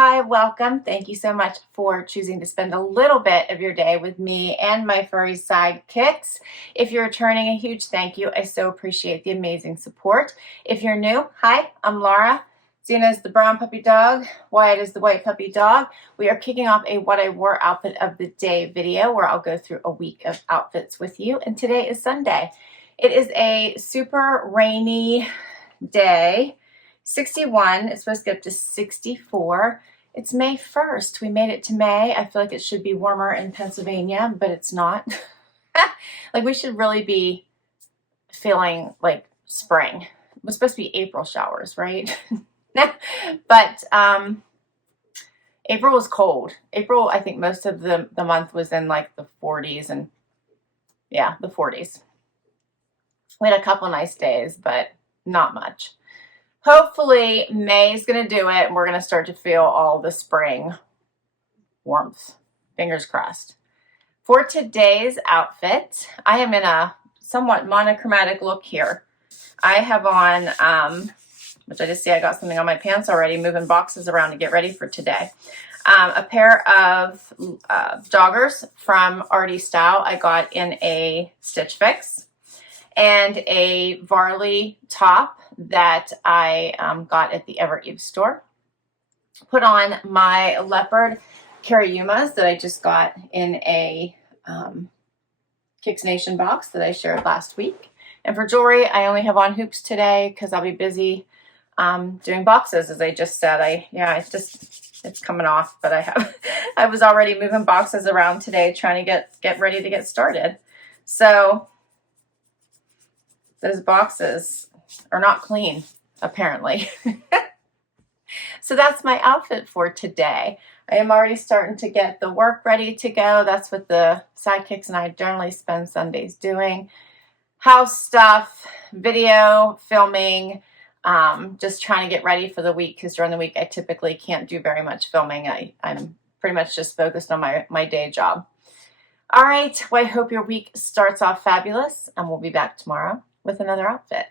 hi, welcome. Thank you so much for choosing to spend a little bit of your day with me and my furry sidekicks. If you're returning, a huge thank you. I so appreciate the amazing support. If you're new, hi, I'm Laura. Zena is the brown puppy dog. Wyatt is the white puppy dog. We are kicking off a What I Wore Outfit of the Day video where I'll go through a week of outfits with you. And today is Sunday. It is a super rainy day. 61, it's supposed to get up to 64. It's May 1st. We made it to May. I feel like it should be warmer in Pennsylvania, but it's not. Like we should really be feeling like spring. It was supposed to be April showers, right? But April was cold. April, I think most of the month was in like the 40s and yeah, the 40s. We had a couple nice days, but not much. Hopefully May is going to do it and we're going to start to feel all the spring warmth. Fingers crossed. For today's outfit, I am in a somewhat monochromatic look here. I have on, which I just see I got something on my pants already, moving boxes around to get ready for today. A pair of joggers from Artie Style I got in a Stitch Fix, and a Varley top that I got at the Evereve store. Put on my leopard Carayumas that I just got in a Kicks Nation box that I shared last week. And for jewelry, I only have on hoops today because I'll be busy doing boxes, as I just said. It's coming off, but I was already moving boxes around today trying to get ready to get started. So those boxes are not clean, apparently. So that's my outfit for today. I am already starting to get the work ready to go. That's what the sidekicks and I generally spend Sundays doing. House stuff, video, filming, just trying to get ready for the week because during the week I typically can't do very much filming. I'm pretty much just focused on my day job. All right, well, I hope your week starts off fabulous, and we'll be back tomorrow with another outfit.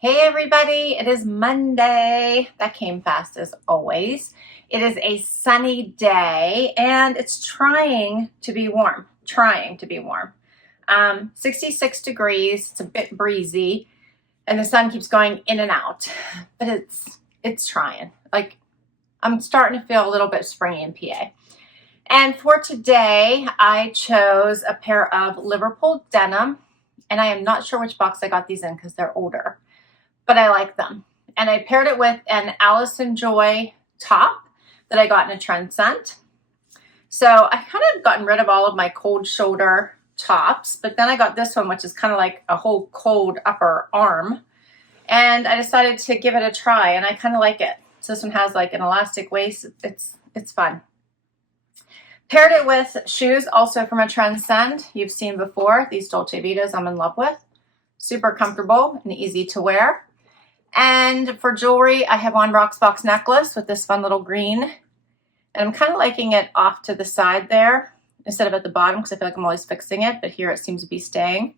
Hey everybody, it is Monday. That came fast as always. It is a sunny day and it's trying to be warm. 66 degrees, it's a bit breezy and the sun keeps going in and out, but it's trying. Like I'm starting to feel a little bit springy in PA. And for today, I chose a pair of Liverpool denim. And I am not sure which box I got these in because they're older, but I like them. And I paired it with an Allison Joy top that I got in a Trendsend. So I kind of gotten rid of all of my cold shoulder tops, but then I got this one, which is kind of like a whole cold upper arm. And I decided to give it a try and I kind of like it. So this one has like an elastic waist. It's fun. Paired it with shoes, also from a Trendsend you've seen before. These Dolce Vitas I'm in love with. Super comfortable and easy to wear. And for jewelry, I have on Rocksbox necklace with this fun little green. And I'm kind of liking it off to the side there instead of at the bottom because I feel like I'm always fixing it, but here it seems to be staying.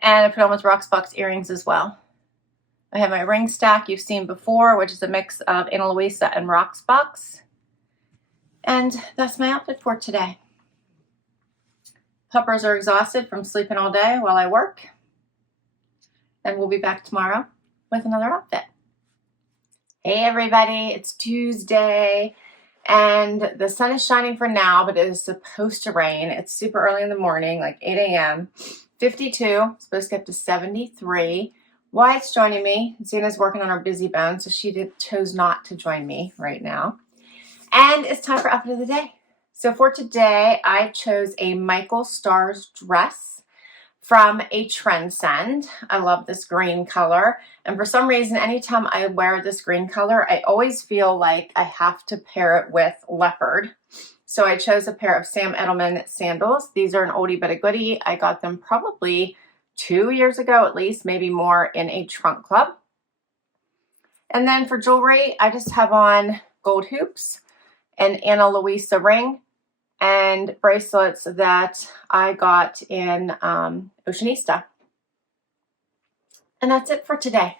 And I put on with Rocksbox earrings as well. I have my ring stack you've seen before, which is a mix of Ana Luisa and Rocksbox. And that's my outfit for today. Puppers are exhausted from sleeping all day while I work. And we'll be back tomorrow with another outfit. Hey everybody, it's Tuesday. And the sun is shining for now, but it is supposed to rain. It's super early in the morning, like 8 a.m. 52, supposed to get to 73. Wyatt's joining me. Zena's working on her busy bone, so she chose not to join me right now. And it's time for outfit of the day. So for today, I chose a Michael Stars dress from a Trendsend. I love this green color. And for some reason, anytime I wear this green color, I always feel like I have to pair it with leopard. So I chose a pair of Sam Edelman sandals. These are an oldie but a goodie. I got them probably 2 years ago, at least, maybe more, in a trunk club. And then for jewelry, I just have on gold hoops, an Ana Luisa ring, and bracelets that I got in Oceanista. And that's it for today.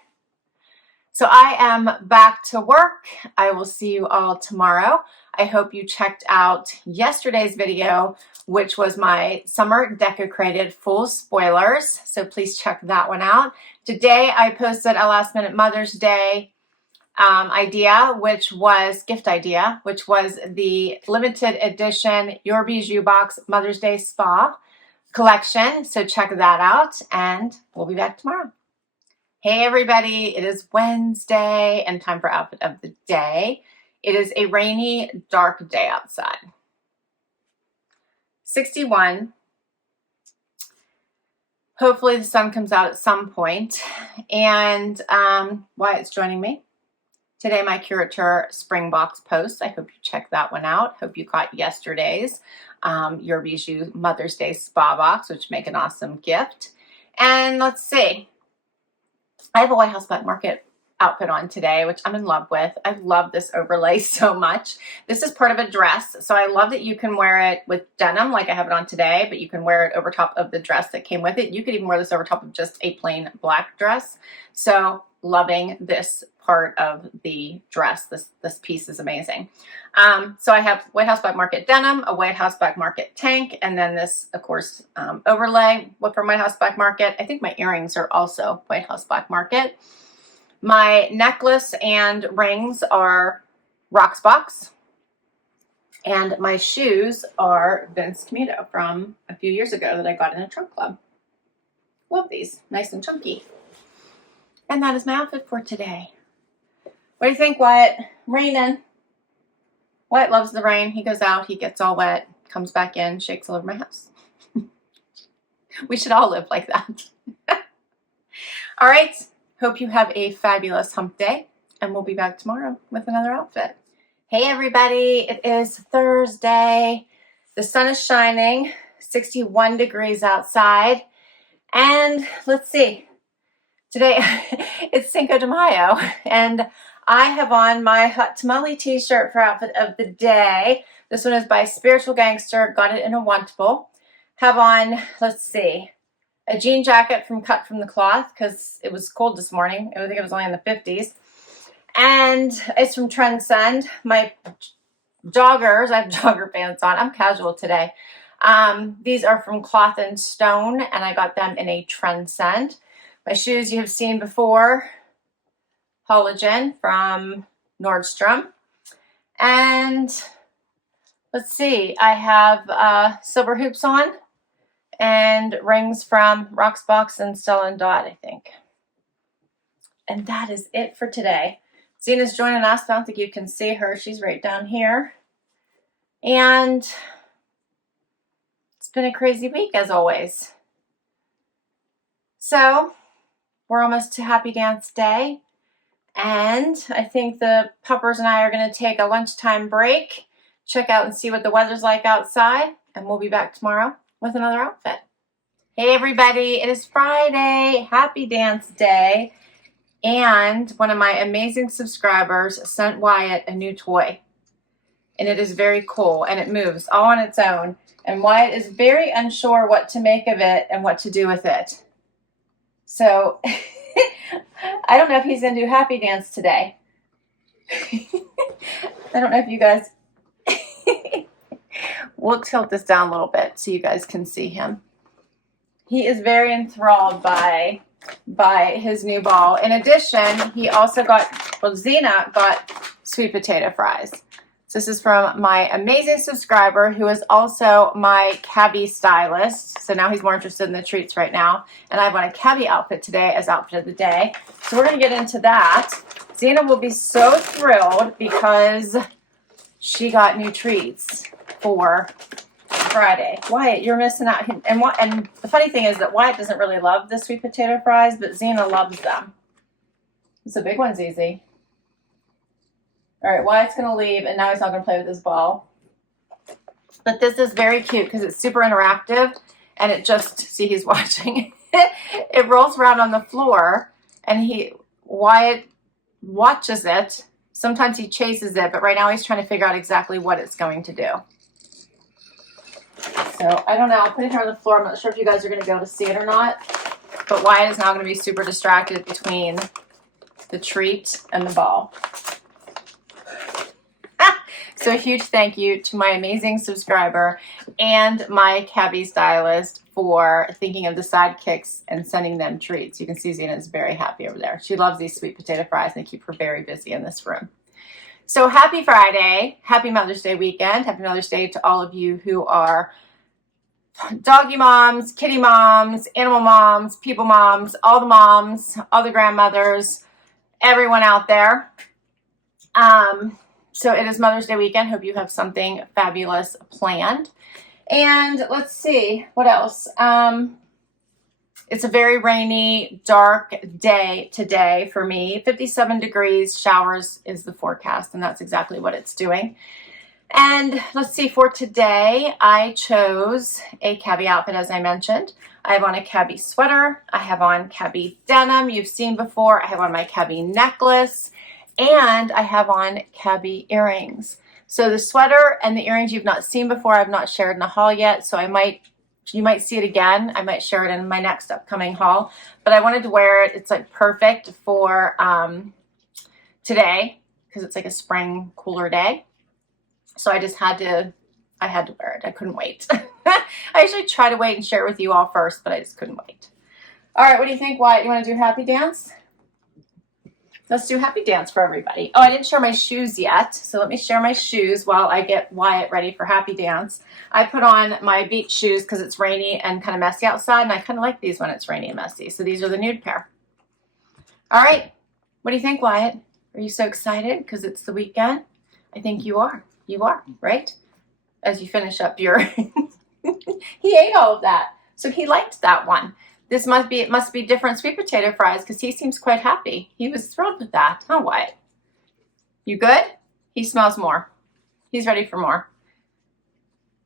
So I am back to work. I will see you all tomorrow. I hope you checked out yesterday's video, which was my summer decorated full spoilers. So please check that one out. Today I posted a last minute Mother's Day gift idea, which was the limited edition Your Bijou Box Mother's Day Spa collection. So check that out and we'll be back tomorrow. Hey everybody, it is Wednesday and time for outfit of the day. It is a rainy, dark day outside. 61. Hopefully the sun comes out at some point. And Wyatt's joining me. Today my Curateur Spring Box post. I hope you check that one out. Hope you caught yesterday's Your Bijou Mother's Day Spa Box, which make an awesome gift. And let's see. I have a White House Black Market outfit on today, which I'm in love with. I love this overlay so much. This is part of a dress, so I love that you can wear it with denim like I have it on today, but you can wear it over top of the dress that came with it. You could even wear this over top of just a plain black dress. So loving this part of the dress. This piece is amazing. So I have White House Black Market denim, a White House Black Market tank, and then this, of course, overlay from White House Black Market. I think my earrings are also White House Black Market. My necklace and rings are Rocksbox, and my shoes are Vince Camuto from a few years ago that I got in a trunk club. Love these, nice and chunky. And that is my outfit for today. What do you think, Wyatt? Raining. Wyatt loves the rain. He goes out, he gets all wet, comes back in, shakes all over my house. We should all live like that. All right. Hope you have a fabulous hump day, and we'll be back tomorrow with another outfit. Hey, everybody. It is Thursday. The sun is shining, 61 degrees outside. And let's see. Today, it's Cinco de Mayo, and I have on my Hot Tamale t-shirt for outfit of the day. This one is by Spiritual Gangster. Got it in a Wantable. Have on, let's see, a jean jacket from Cut from the Cloth because it was cold this morning. I think it was only in the 50s. And it's from Trendsend. My joggers, I have jogger pants on. I'm casual today. These are from Cloth and Stone, and I got them in a Trendsend. My shoes you have seen before, Halogen from Nordstrom. And let's see, I have silver hoops on and rings from Rocksbox and Stella & Dot, I think. And that is it for today. Zena's joining us. I don't think you can see her. She's right down here. And it's been a crazy week as always. So we're almost to Happy Dance Day, and I think the puppers and I are going to take a lunchtime break, check out and see what the weather's like outside, and we'll be back tomorrow with another outfit. Hey everybody, it is Friday, Happy Dance Day, and one of my amazing subscribers sent Wyatt a new toy, and it is very cool, and it moves all on its own, and Wyatt is very unsure what to make of it and what to do with it. So, I don't know if he's going to do Happy Dance today. I don't know if you guys... We'll tilt this down a little bit so you guys can see him. He is very enthralled by his new ball. In addition, he also Zena got sweet potato fries. So this is from my amazing subscriber who is also my Cabi stylist. So now he's more interested in the treats right now. And I have on a Cabi outfit today as outfit of the day. So we're going to get into that. Zena will be so thrilled because she got new treats for Friday. Wyatt, you're missing out. And the funny thing is that Wyatt doesn't really love the sweet potato fries, but Zena loves them. It's a big one, Zizi. All right, Wyatt's going to leave, and now he's not going to play with his ball. But this is very cute because it's super interactive, and it just, see, he's watching. It rolls around on the floor, and Wyatt watches it. Sometimes he chases it, but right now he's trying to figure out exactly what it's going to do. So, I don't know. I'll put it here on the floor. I'm not sure if you guys are going to be able to see it or not. But Wyatt is now going to be super distracted between the treat and the ball. So a huge thank you to my amazing subscriber and my Cabi stylist for thinking of the sidekicks and sending them treats. You can see Zena is very happy over there. She loves these sweet potato fries and they keep her very busy in this room. So happy Friday, happy Mother's Day weekend, happy Mother's Day to all of you who are doggy moms, kitty moms, animal moms, people moms, all the grandmothers, everyone out there. So it is Mother's Day weekend. Hope you have something fabulous planned. And let's see, what else? It's a very rainy, dark day today for me. 57 degrees, showers is the forecast, and that's exactly what it's doing. And let's see, for today, I chose a Cabi outfit, as I mentioned. I have on a Cabi sweater. I have on Cabi denim you've seen before. I have on my Cabi necklace. And I have on Cabi earrings. So the sweater and the earrings you've not seen before, I've not shared in a haul yet. So you might see it again. I might share it in my next upcoming haul. But I wanted to wear it. It's like perfect for today because it's like a spring cooler day. So I just had to wear it. I couldn't wait. I usually try to wait and share it with you all first, but I just couldn't wait. All right, what do you think, Wyatt? You want to do happy dance? Let's do happy dance for everybody. Oh, I didn't share my shoes yet, so let me share my shoes while I get Wyatt ready for happy dance. I put on my beach shoes because it's rainy and kind of messy outside, and I kind of like these when it's rainy and messy. So these are the nude pair. All right, what do you think, Wyatt? Are you so excited because it's the weekend? I think you are. You are, right? As you finish up your... He ate all of that, so he liked that one. It must be different sweet potato fries because he seems quite happy. He was thrilled with that. Huh, Wyatt? You good? He smells more. He's ready for more.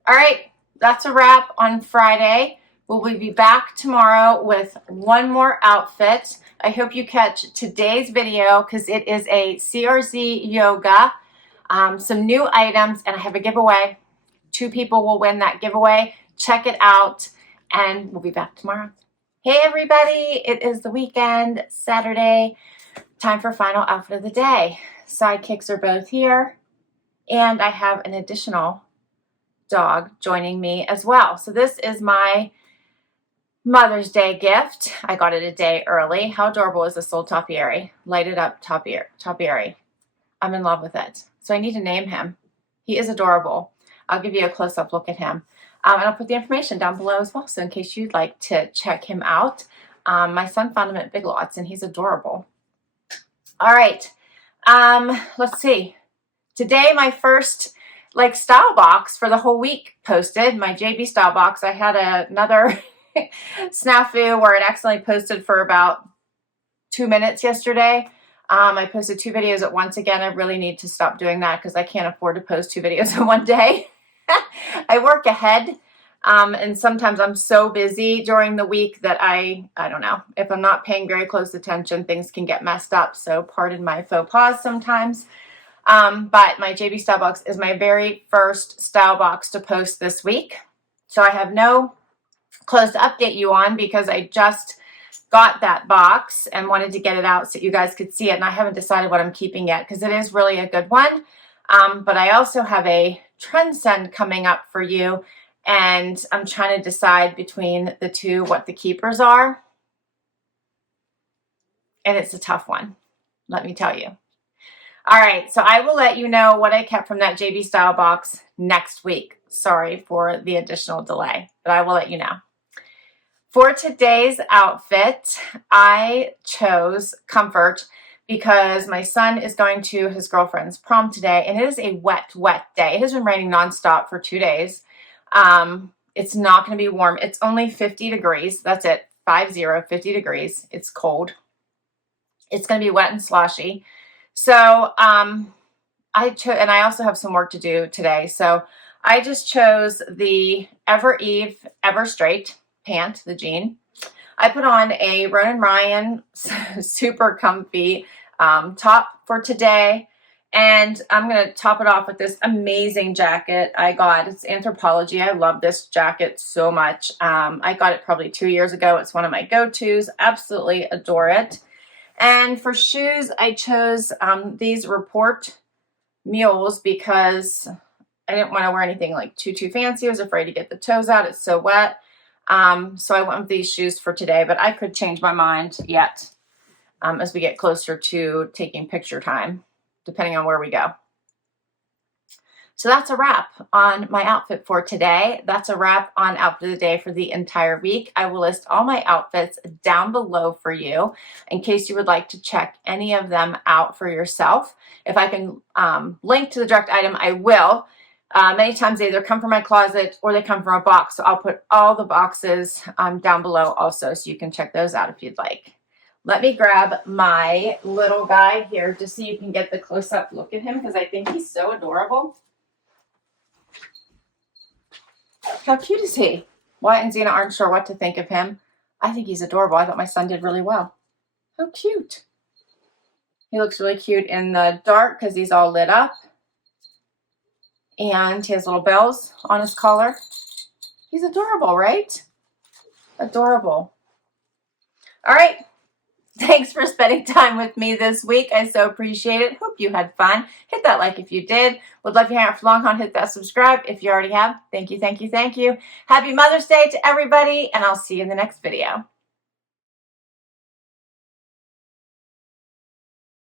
All right, that's a wrap on Friday. We'll be back tomorrow with one more outfit. I hope you catch today's video because it is a CRZ yoga, some new items, and I have a giveaway. 2 people will win that giveaway. Check it out, and we'll be back tomorrow. Hey everybody, it is the weekend, Saturday, time for final outfit of the day. Sidekicks are both here, and I have an additional dog joining me as well. So this is my Mother's Day gift. I got it a day early. How adorable is this little topiary? Lighted up topiary. I'm in love with it. So I need to name him. He is adorable. I'll give you a close-up look at him. And I'll put the information down below as well, so in case you'd like to check him out. My son found him at Big Lots, and he's adorable. All right, let's see. Today, my first style box for the whole week posted, my JB style box. I had another snafu where it accidentally posted for about 2 minutes yesterday. I posted 2 videos at once again. I really need to stop doing that because I can't afford to post 2 videos in one day. I work ahead, and sometimes I'm so busy during the week that I don't know. If I'm not paying very close attention, things can get messed up. So pardon my faux pas sometimes. But my JB Style Box is my very first style box to post this week. So I have no clothes to update you on because I just got that box and wanted to get it out so you guys could see it. And I haven't decided what I'm keeping yet because it is really a good one. But I also have a Trendsend coming up for you, and I'm trying to decide between the two what the keepers are. And it's a tough one, let me tell you. All right, so I will let you know what I kept from that JB Style Box next week. Sorry for the additional delay, but I will let you know. For today's outfit, I chose comfort because my son is going to his girlfriend's prom today, and it is a wet, wet day. It has been raining nonstop for 2 days. It's not going to be warm. It's only 50 degrees. That's it. 50 degrees. It's cold. It's going to be wet and sloshy. So and I also have some work to do today. So I just chose the Evereve Ever Straight pant, the jean. I put on a Roan Ryan super comfy top for today, and I'm going to top it off with this amazing jacket I got. It's Anthropologie. I love this jacket so much. I got it probably 2 years ago. It's one of my go-tos. Absolutely adore it. And for shoes, I chose these Report Mules because I didn't want to wear anything like too fancy. I was afraid to get the toes out. It's so wet. So I went with these shoes for today, but I could change my mind yet as we get closer to taking picture time, depending on where we go. So that's a wrap on my outfit for today. That's a wrap on outfit of the day for the entire week. I will list all my outfits down below for you in case you would like to check any of them out for yourself. If I can link to the direct item, I will. Many times they either come from my closet or they come from a box. So I'll put all the boxes down below also so you can check those out if you'd like. Let me grab my little guy here just so you can get the close-up look at him because I think he's so adorable. How cute is he? Wyatt and Zena aren't sure what to think of him. I think he's adorable. I thought my son did really well. How cute. He looks really cute in the dark because he's all lit up. And he has little bells on his collar. He's adorable, right? Adorable. All right. Thanks for spending time with me this week. I so appreciate it. Hope you had fun. Hit that like if you did. Would love you hang out for long haul. Hit that subscribe if you already have. Thank you, thank you, thank you. Happy Mother's Day to everybody, and I'll see you in the next video.